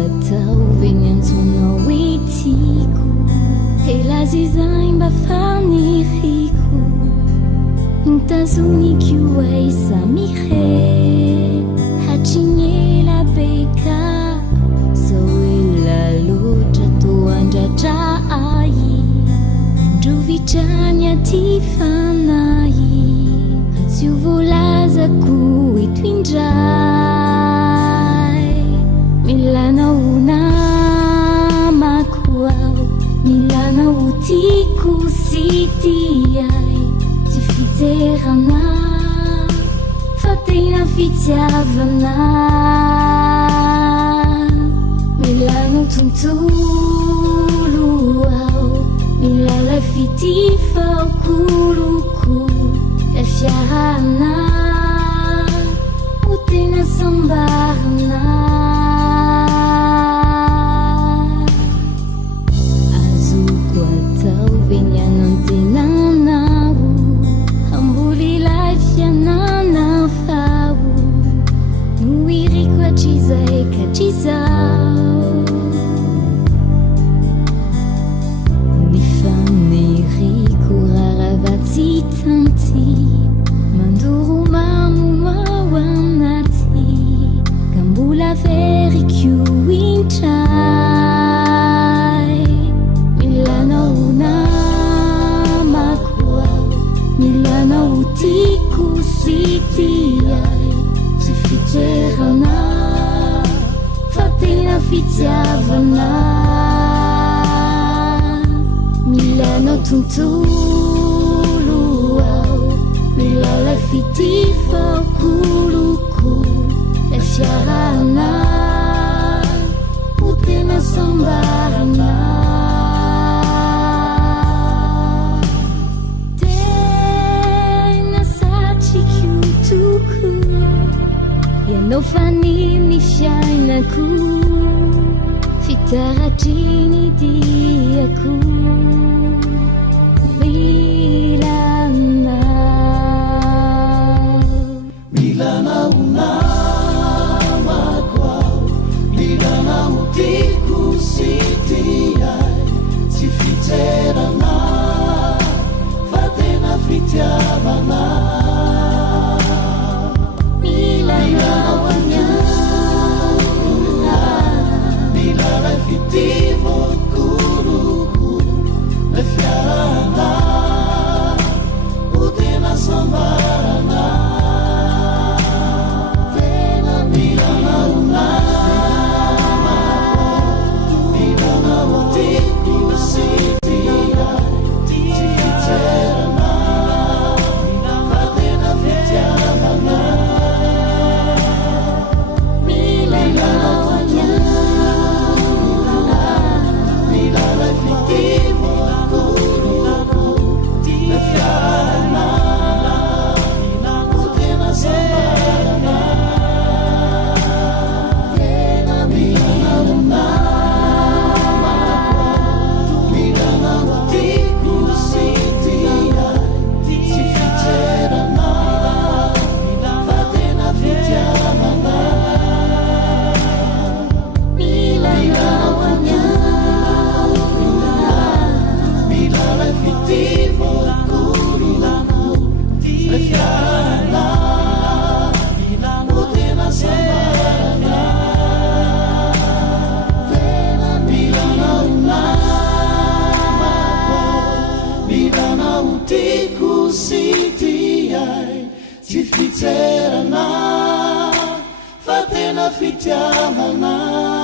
atao venyantsonao etiko elazizainy mba faniriko nitazoniko aiza mihe hatrinyela beka zao ela loatra toandratra ai androvitrany aty fanay tsy ho voalazako eto indray milanao namako ao milanao tiako sy tiay tsy fijerana fa tena fitiavana milanao tontolo ao milalay fitifaokoloko la fiarana ho tena sambarana azoko atao venyanantenanao ambolilay fianana fao no iriko hatrizay katrizao nifaniriko raravatsy tanty mandoro mamono ao anaty ka mbola veriko intray milanao namako ao milanao tiako sy tiay tsy fijerana fa tena fitiavana milanao tontolo ao milalay fitifaokoloko la fiarana ho tena sambarana tena satriko toko ianao faniny fiainako fitaratriny diako milanao namako ao milanao tiako sy tiay tsy fijerana fa tena fitiavana milanao aniana milalay fitivokoloko la fiarana ho tena sambarana fitiavana fa tena fitiavana